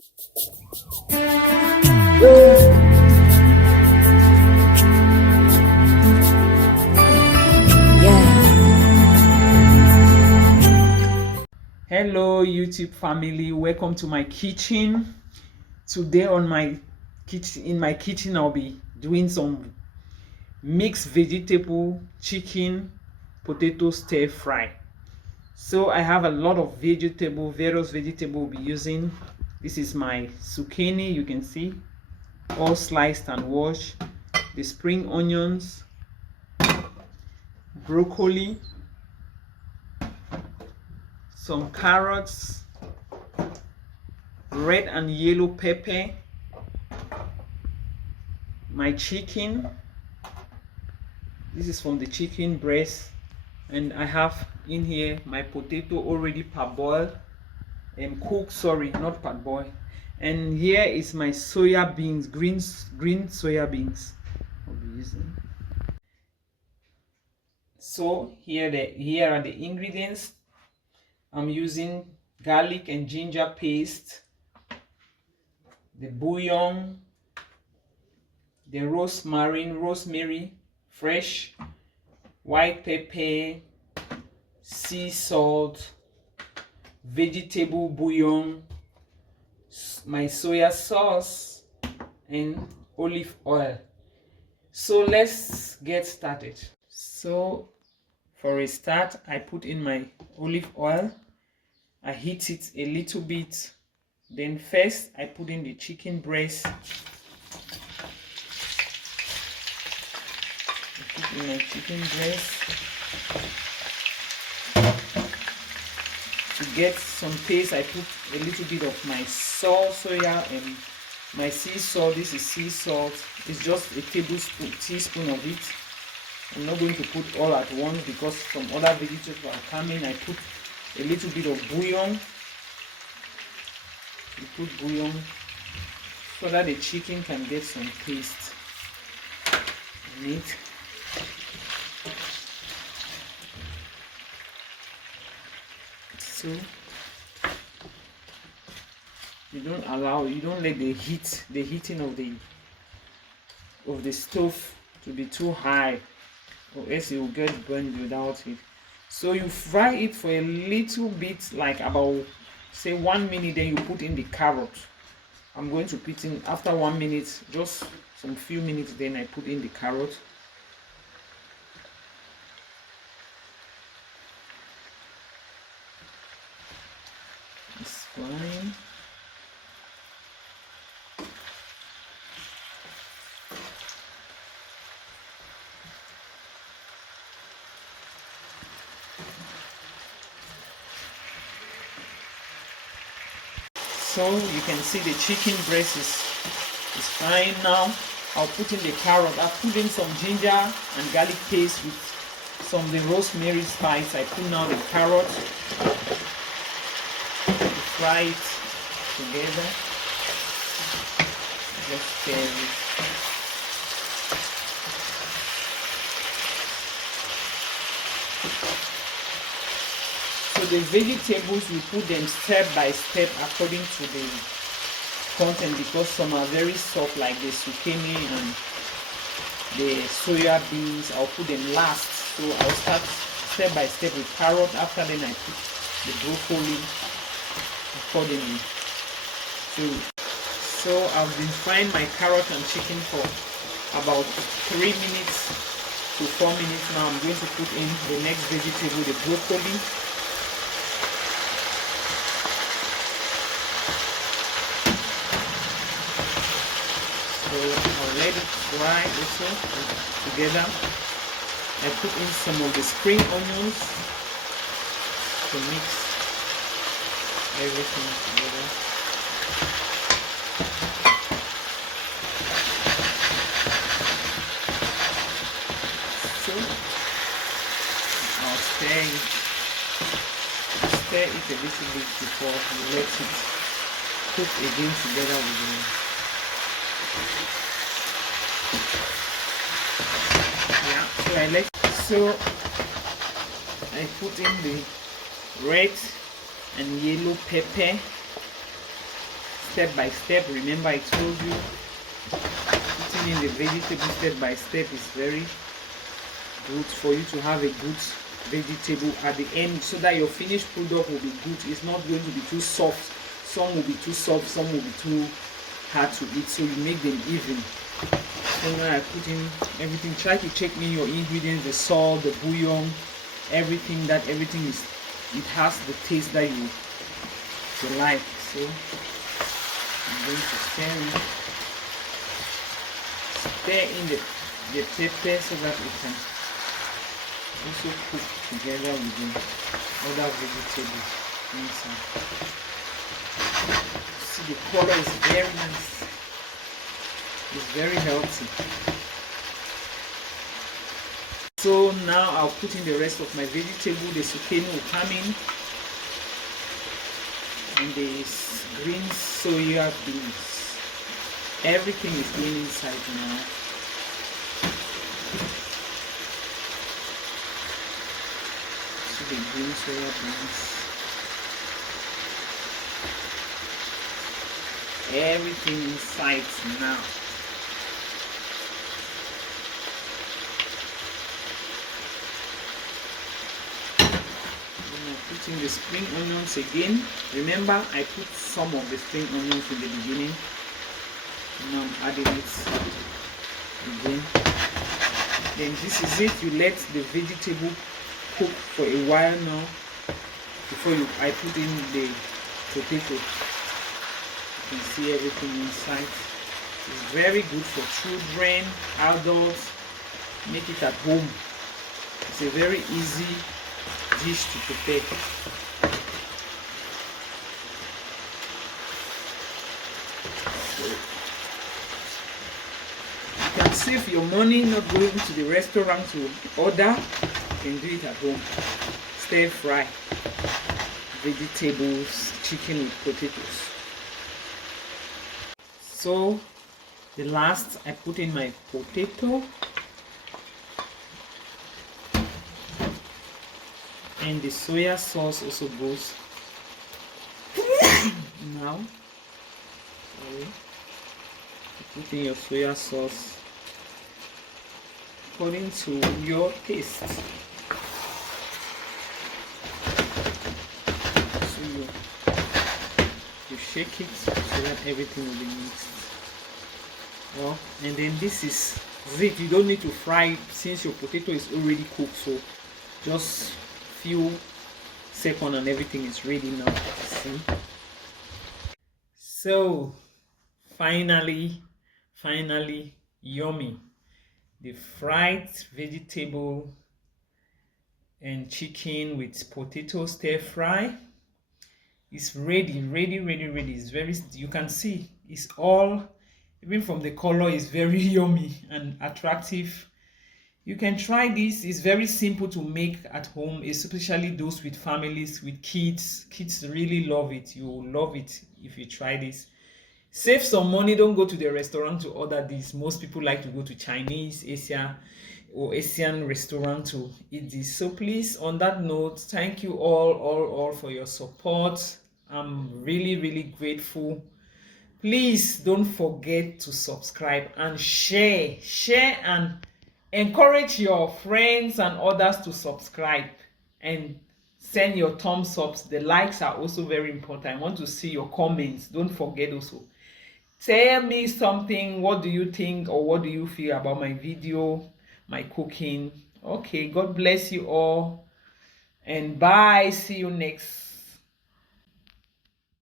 Hello YouTube family, welcome to my kitchen. Today in my kitchen I'll be doing some mixed vegetable chicken potato stir fry. So I have a lot of various vegetable we'll be using. This is my zucchini, you can see, all sliced and washed. The spring onions, broccoli, some carrots, red and yellow pepper, my chicken. This is from the chicken breast, and I have in here my potato already parboiled and cooked, sorry, not parboiled. And here is my soya beans, green soya beans I'll be using. So here are the ingredients. I'm using garlic and ginger paste, the bouillon, the rosemary, fresh, white pepper, sea salt, vegetable bouillon, my soya sauce, and olive oil. So let's get started. So for a start, I put in my olive oil. I heat it a little bit. Then first, I put in the chicken breast. I put in my chicken breast. To get some taste, I put a little bit of my soya and my sea salt. This is sea salt. It's just a teaspoon of it. I'm not going to put all at once because some other vegetables are coming. I put a little bit of bouillon. You put bouillon so that the chicken can get some taste in it. So you don't let the heating of the stove to be too high, or else you will get burned without it. So you fry it for a little bit, like about say 1 minute, then you put in the carrot. I'm going to put in after 1 minute, just some few minutes, then I put in the carrot. It's fine. So you can see the chicken breast is fine now. I'll put in the carrot. I put in some ginger and garlic paste with some of the rosemary spice. I put now the carrot to fry it together. Just stir it. So the vegetables, we put them step by step according to the content, because some are very soft like the zucchini and the soya beans. I'll put them last. So I'll start step by step with carrot. After then I put the broccoli accordingly. So I've been frying my carrot and chicken for about 3 minutes to 4 minutes. Now I'm going to put in the next vegetable, the broccoli. So I'll let it fry also together. I put in some of the spring onions to mix everything together. So I'll stir it a little bit before you let it cook again together with the so I put in the red and yellow pepper, step by step. Remember, I told you putting in the vegetable step by step is very good for you to have a good vegetable at the end, so that your finished product will be good. It's not going to be too soft. Some will be too soft, some will be too hard to eat, so you make them even. So now I put in everything. Try to check in your ingredients, the salt, the bouillon, everything, that everything is, it has the taste that you like. So I'm going to stir in the pepper so that it can also cook together with the other vegetables inside. See, the color is very nice. It's very healthy. So now I'll put in the rest of my vegetable. The zucchini will come in, and the green soya beans. Everything is going inside now. So the green soya beans. Everything inside now. Putting the spring onions again. Remember, I put some of the spring onions in the beginning. Now I'm adding it again. Then this is it. You let the vegetable cook for a while now before I put in the potato. You can see everything inside. It's very good for children, adults. Make it at home. It's a very easy dish to prepare. So you can save your money not going to the restaurant to order. You can do it at home. Stir fry vegetables, chicken with potatoes. So the last, I put in my potato. And the soya sauce also goes now. Put in your soya sauce according to your taste. So you shake it so that everything will be mixed. Well, and then this is it. You don't need to fry it since your potato is already cooked. So just few seconds and everything is ready now. See? So finally yummy, the fried vegetable and chicken with potato stir fry is ready. It's very, you can see it's all, even from the color, is very yummy and attractive. You can try this. It's very simple to make at home, especially those with families, with kids. Kids really love it. You will love it if you try this. Save some money. Don't go to the restaurant to order this. Most people like to go to Chinese, Asian restaurant to eat this. So please, on that note, thank you all for your support. I'm really grateful. Please don't forget to subscribe and share and encourage your friends and others to subscribe and send your thumbs ups. The likes are also very important. I want to see your comments. Don't forget also. Tell me something. What do you think, or what do you feel about my video, my cooking? Okay, God bless you all, and bye. See you next